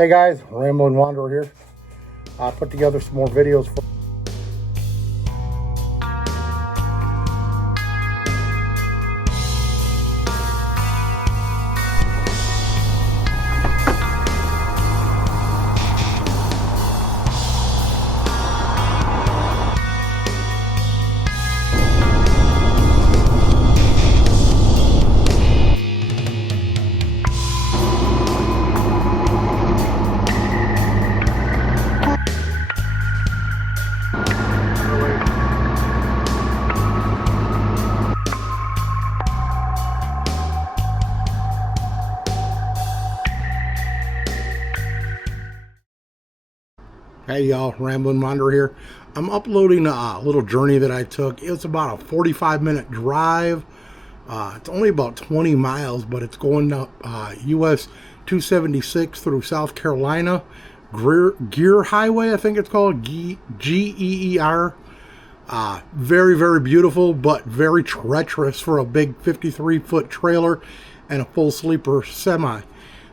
Hey guys, Rambling Wanderer here. I put together some more videos for Hey y'all, Rambling Wanderer here. I'm uploading a little journey that I took. It's about a 45-minute drive. It's only about 20 miles, but it's going up US 276 through South Carolina. Gear Highway, I think it's called, G-E-E-R. Very, very beautiful, but very treacherous for a big 53-foot trailer and a full sleeper semi.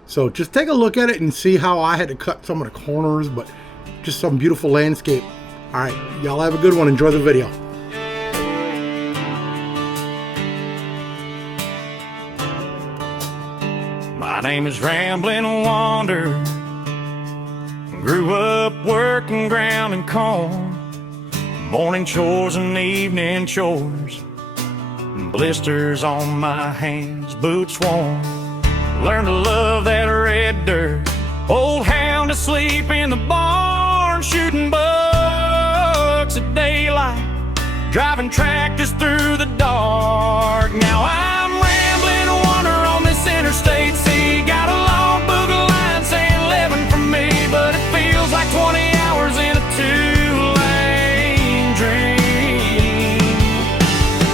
So just take a look at it and see how I had to cut some of the corners, but just some beautiful landscape. All right, y'all have a good one. Enjoy the video. My name is Rambling Wanderer. Grew up working ground and corn, morning chores and evening chores, blisters on my hands, boots worn. Learned to love that red dirt, old hound asleep in the barn, shooting bucks at daylight, driving tractors through the dark. Now I'm rambling a wanderer on this interstate. See, got a long book of lines saying 11 for me, but it feels like 20 hours in a two-lane dream.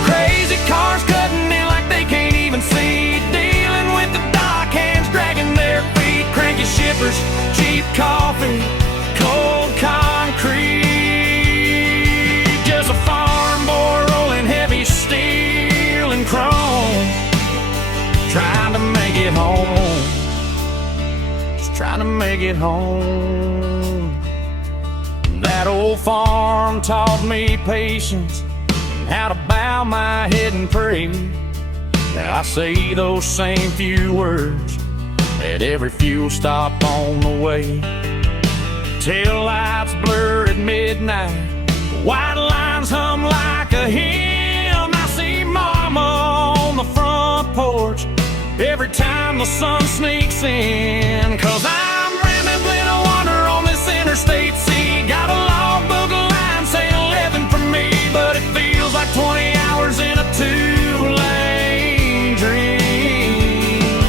Crazy cars cutting in like they can't even see, dealing with the dock hands dragging their feet, cranky shippers, cheap coffee, cold concrete. Just a farm boy rolling heavy steel and chrome, trying to make it home, just trying to make it home. That old farm taught me patience and how to bow my head and pray. Now I say those same few words at every fuel stop on the way. Tail lights blur at midnight, white lines hum like a hymn. I see mama on the front porch every time the sun sneaks in, 'cause I'm rambling a wanderer on this interstate. See, got a long book of lines saying 11 for me, but it feels like 20 hours in a two-lane dream.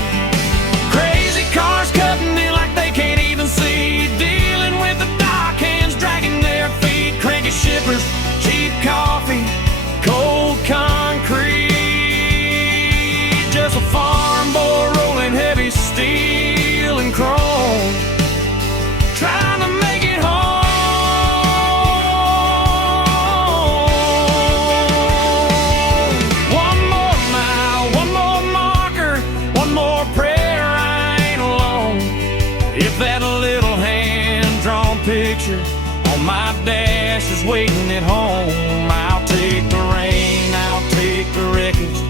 Crazy cars cutting in like they can't even see, dealing with the dock hands dragging their feet, cranky shippers, cheap coffee, cold concrete. Just a farm boy rolling heavy steel and chrome, trying to make it home. One more mile, one more marker, one more prayer, I ain't alone. If that little hand-drawn picture on my dash is waiting at home, I'll take the rain, I'll take the wreckage,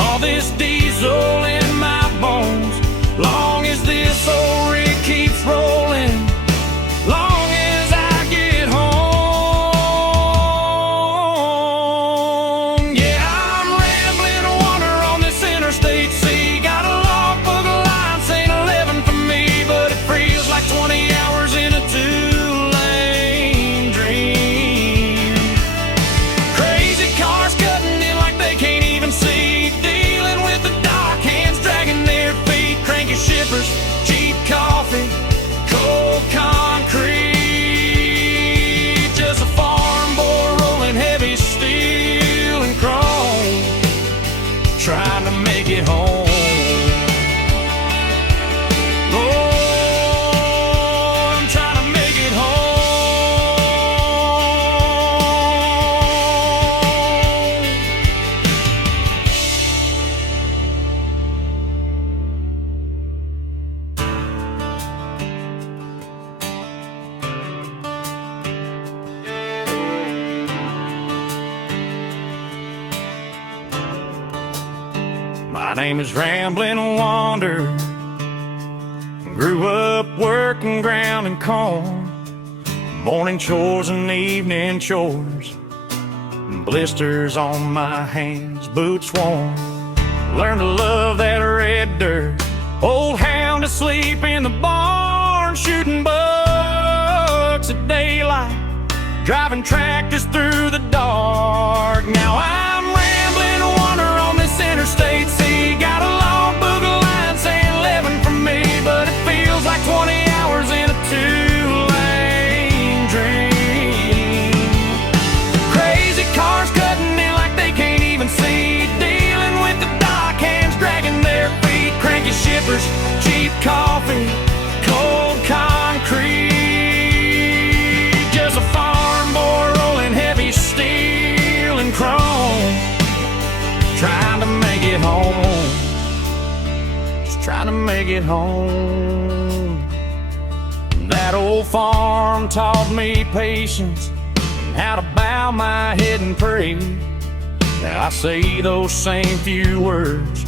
all this diesel in my bones, long as this old rig keeps rolling, long as I get home. Yeah, I'm rambling a wanderer on this interstate. See, got a long book of lines saying 11 for me, but it feels like 20 hours in a two-lane dream. Crazy cars cutting in like they can't even see, dealing with the dock hands dragging their feet, cranky shippers, cheap coffee, cold concrete. Just a farm boy rolling heavy steel and chrome, trying to make it home. Lord, I'm trying to make it home. My name is Ramblin' Wander. Grew up working ground and corn, morning chores and evening chores, blisters on my hands, boots worn. Learned to love that red dirt, old hound asleep in the barn, shooting bucks at daylight, driving tractors through the dark. Now I'm rambling a wander on this interstate. See, got a long boogie line saying 11 from me, but it feels like 20 hours in a two-lane dream. Crazy cars cutting in like they can't even see, dealing with the dock hands dragging their feet, cranky shippers, cheap coffee, cold concrete. Just a farm boy rolling heavy steel and chrome, trying to make it home, just trying to make it home. That old farm taught me patience and how to bow my head and pray. Now I say those same few words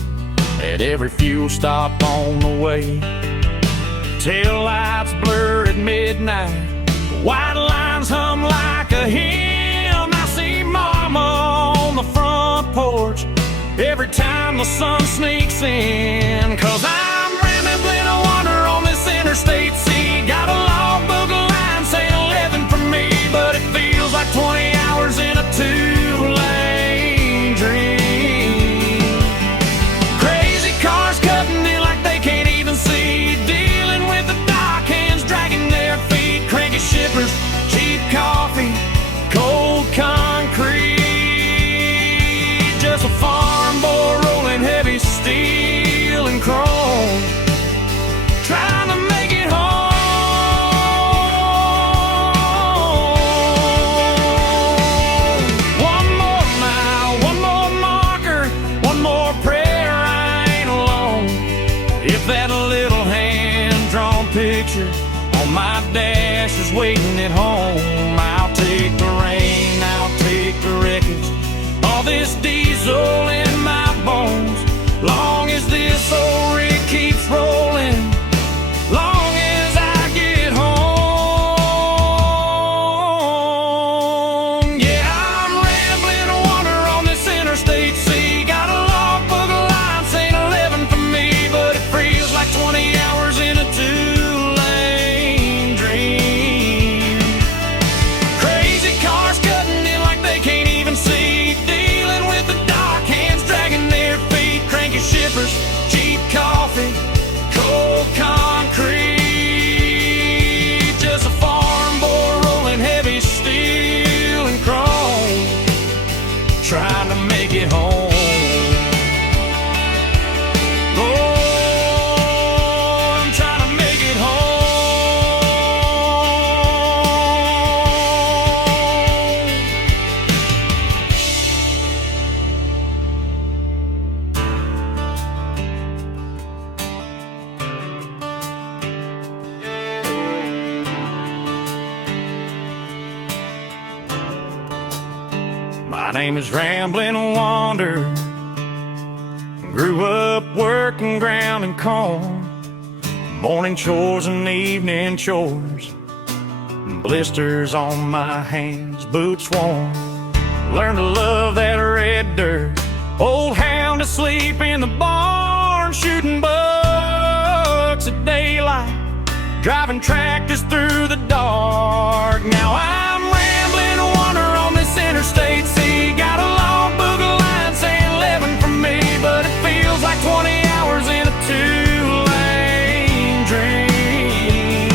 at every fuel stop on the way. Tail lights blur at midnight, white lines hum like a hymn. I see mama on the front porch every time the sun sneaks in, 'cause I'm rambling a wander on this interstate. See, got a long boogie line saying 11 for me, but it feels like 20 hours in a two-lane dream. Crazy cars cutting in like they can't even see, dealing with the dock hands dragging their feet, cranky shippers, cheap coffee, cold concrete. Just a farm boy rolling heavy steel and chrome, trying to make it home. One more mile, one more marker, one more prayer, I ain't alone. If that little hand-drawn picture on my dash is waiting at home, I'll take the rain, I'll take the wreckage, all this diesel in my bones. Long as this old rig keeps rolling, long as I get home. Yeah, I'm rambling a wander on this interstate. See, got a long boogie line saying 11 for me, but it feels like 20 hours in a two-lane dream. Crazy cars cutting in like they can't even see, dealing with the dock hands dragging their feet, cranky shippers, cheap coffee, cold concrete. Just a farm boy rolling heavy steel and chrome, trying to make it home. Oh, I'm trying to make it home. My name is Ramblin' Wander. Grew up working ground and corn, morning chores and evening chores, blisters on my hands, boots worn. Learned to love that red dirt, old hound asleep in the barn, shooting bucks at daylight, driving tractors through the dark. Now I'm rambling a wander on this interstate. See, got a long boogie line saying 11 for me, but it feels like 20 hours in a two-lane dream.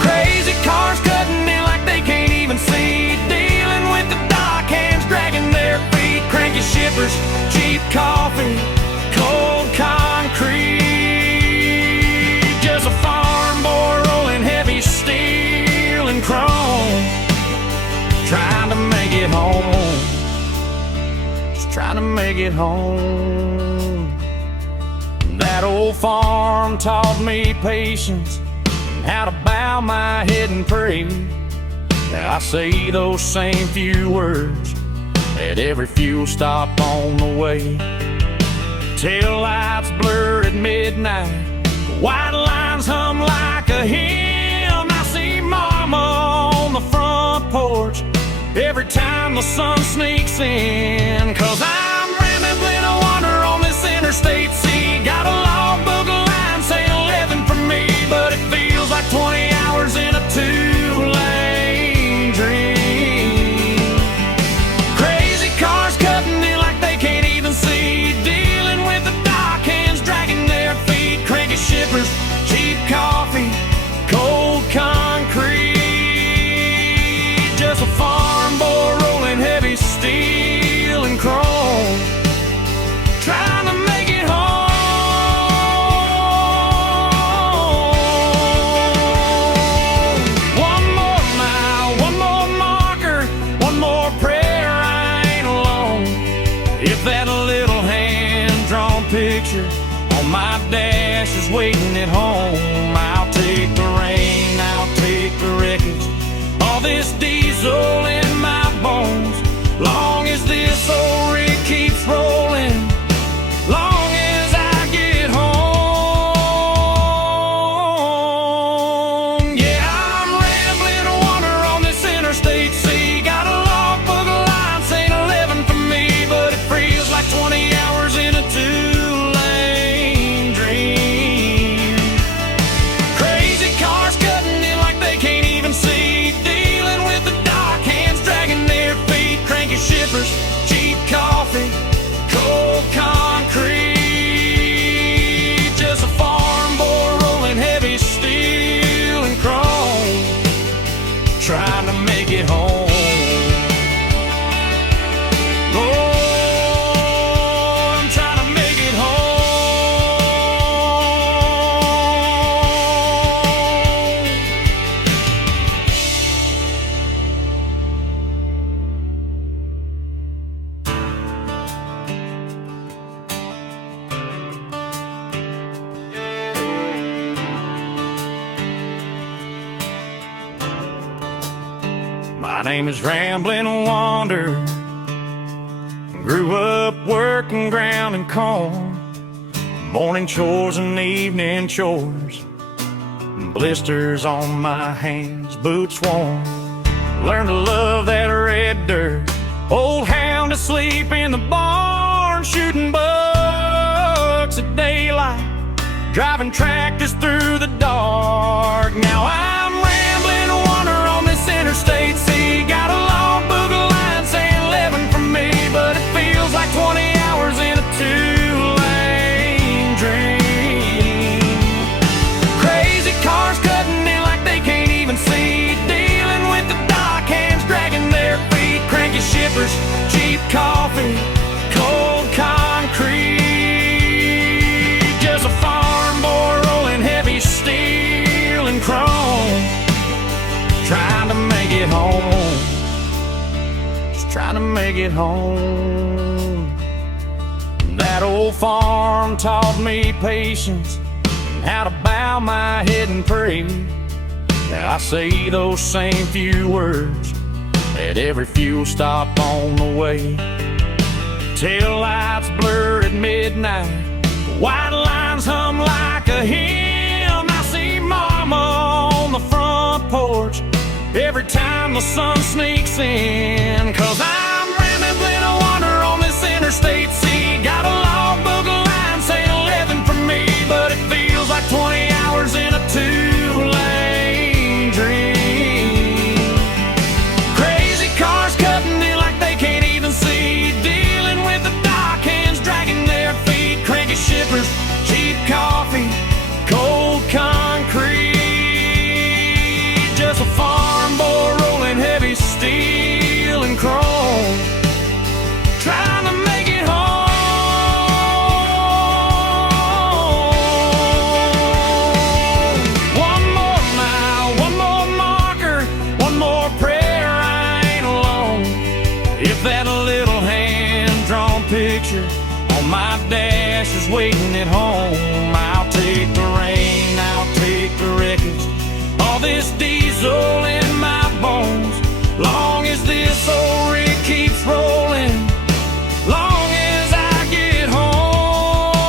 Crazy cars cutting in like they can't even see, dealing with the dock hands dragging their feet, cranky shippers, cheap coffee, cold concrete. Just a farm boy rolling heavy steel and chrome, trying to make it home, just trying to make it home. That old farm taught me patience and how to bow my head and pray. Now I say those same few words at every fuel stop on the way. Tail lights blur at midnight, white lines hum like a hymn. I see mama on the front porch every time the sun sneaks in. 'Cause I'm rambling a wander on this interstate sea. Got a logbook line saying 11 for me, but it feels like 20 hours in a two-lane dream. Crazy cars cutting in like they can't even see, dealing with the dock hands dragging their feet. Cranky shippers, cheap coffee, cold concrete. Just a farm boy rolling heavy steel and chrome, trying to make it home. One more mile, one more marker, one more prayer, I ain't alone. If that little hand-drawn picture on my dash is waiting at home, I'll take the rain, I'll take the wreckage, all this diesel in my bones. Long as this old rig keeps rolling, long as I get home. Yeah, I'm rambling a wander on this interstate sea. Got a logbook line saying 11 for me, but it feels like 20 hours in a two-lane dream. Crazy cars cutting in like they can't even see, dealing with the dock hands dragging their feet. Cranky shippers, cheap coffee, cold concrete. Just a farm boy rolling heavy steel and chrome, trying to make it home. Oh, I'm trying to make it home. My name is Ramblin' Wander. Grew up working ground and corn, morning chores and evening chores, blisters on my hands, boots worn. Learned to love that red dirt, old hound asleep in the barn, shooting bucks at daylight, driving tractors through the dark. Now I'm rambling a wander on this interstate sea. Got a logbook line saying 11 for me, but it feels like 20 hours in a two-lane dream. Crazy cars cutting in like they can't even see, dealing with the dock hands dragging their feet. Cranky shippers, cheap coffee, cold concrete. Just a farm boy rolling heavy steel and chrome, trying to make it home, just trying to make it home. That old farm taught me patience and how to bow my head and pray. Now I say those same few words at every fuel stop on the way. Tail lights blur at midnight, white lines hum like a hymn. I see mama on the front porch every time the sun sneaks in. 'Cause I'm rambling a wander on this interstate sea. Got a logbook line saying 11 for me, but it feels like 20 hours in a two-lane dream. Crazy cars cutting in like they can't even see, dealing with the dock hands dragging their feet. Cranky shippers, cheap coffee, cold concrete. Just a farm boy rolling heavy steel and chrome, trying to make it home. One more mile, one more marker, one more prayer, I ain't alone. If that little hand-drawn picture on my dash is waiting at home, I'll take the rain, I'll take the wreckage, all this diesel in my bones. Long as this old rig keeps rolling, long as I get home.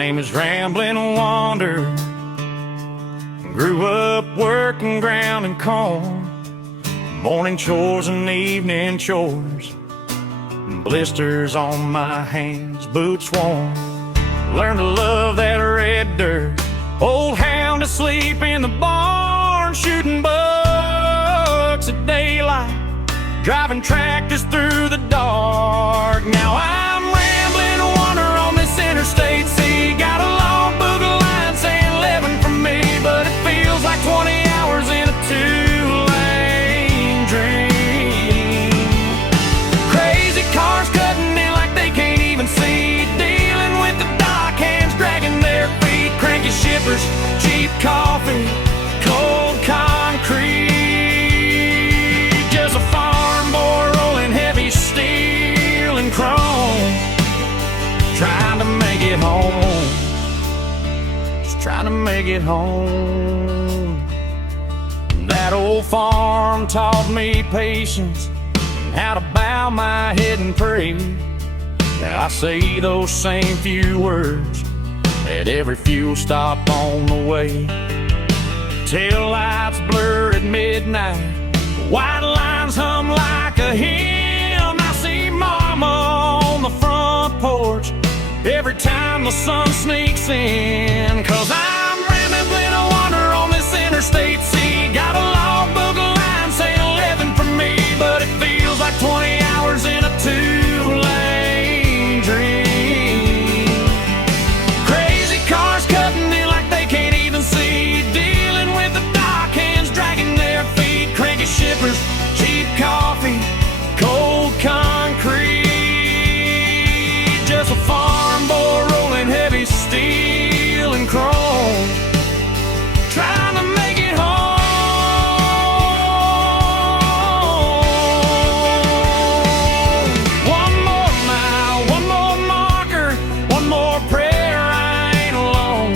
name is Ramblin' Wander. Grew up working ground and corn, morning chores and evening chores, blisters on my hands, boots worn. Learned to love that red dirt, old hound asleep in the barn, shooting bucks at daylight, driving tractors through the dark. Now I'm rambling wander on this interstate sea. Got a long book of line saying 11 from me, but it feels like 20 hours in a two-lane dream. Crazy cars cutting in like they can't even see, dealing with the dock hands dragging their feet, cranky shippers, cheap coffee, cold concrete. Just a farm boy rolling heavy steel and chrome, trying to make it home, just trying to make it home. That old farm taught me patience, how to bow my head and pray. Now I say those same few words at every fuel stop on the way. Tail lights blur at midnight, white lines hum like a hymn. I see mama on the front porch every time the sun sneaks in, 'cause I'm rambling a wander on this interstate sea. Got a long book of lines saying 11 for me, but it feels like 20 hours in a two-lane dream. Crazy cars cutting in like they can't even see, dealing with the dock hands dragging their feet, cranky shippers, cheap coffee, cold concrete. Just a farm boy rolling heavy steel and chrome, trying to make it home. One more mile, one more marker, one more prayer, I ain't alone.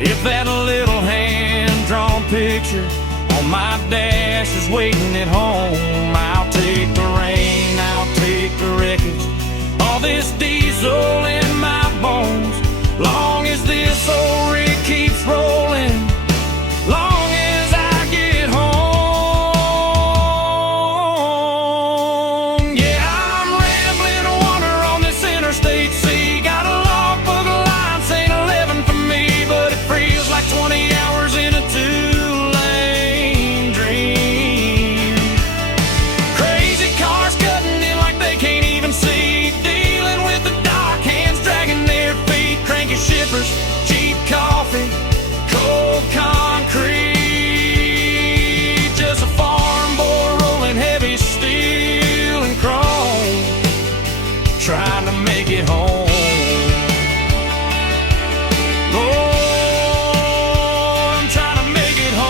If that little hand-drawn picture on my dash is waiting at home, I'll take the rain, I'll take the wreckage, all this diesel in my bones, long as this old rig keeps rolling, long as I get home. Yeah, I'm rambling a wander on this interstate sea. Got a long book of lines saying 11 for me, but it feels like 20 hours in a two-lane dream. Crazy cars cutting in like they can't even see, dealing with the dock hands dragging their feet, cranky shippers, cheap coffee, cold concrete. Just a farm boy rolling heavy steel and chrome, trying to make it home. Oh, I'm trying to make it home.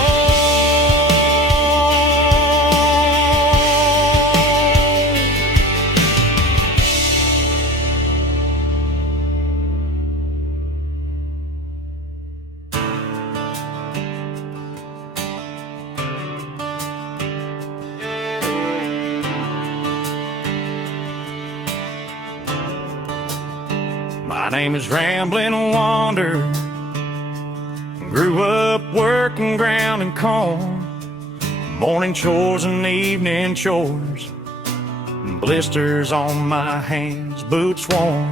My name is Ramblin' Wander. Grew up working ground and corn, morning chores and evening chores, blisters on my hands, boots worn.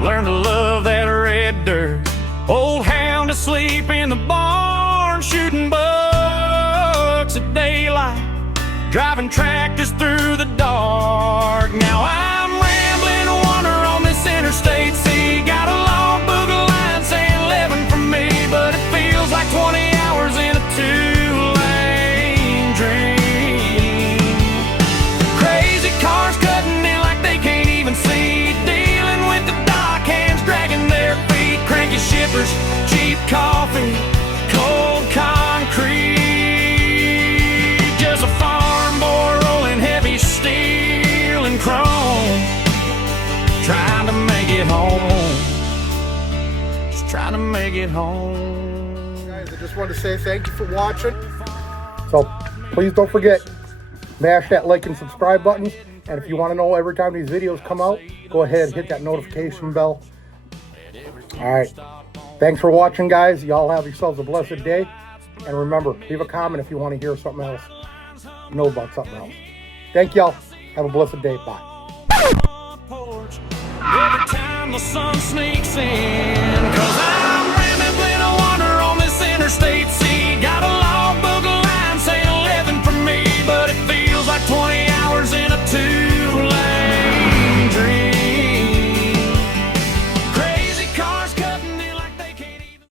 Learned to love that red dirt, old hound asleep in the barn, shooting bucks at daylight, driving tractors through the dark. Now I'm rambling a wander on this interstate sea. Got a long book of lines saying 11 for me, but it feels like 20 hours in a two-lane dream. Crazy cars cutting in like they can't even see, dealing with the dock hands dragging their feet, cranky shippers, cheap coffee, cold concrete. Just a farm boy rolling heavy steel and chrome, trying to make it home, just trying to make it home. Guys, I just wanted to say thank you for watching. So please don't forget, mash that like and subscribe button. And if you want to know every time these videos come out, go ahead and hit that notification bell. All right. Thanks for watching, guys. Y'all have yourselves a blessed day. And remember, leave a comment if you want to hear something else, know about something else. Thank y'all. Have a blessed day. Bye. Every time the sun sneaks in, 'cause I'm rambling, I wander on this interstate.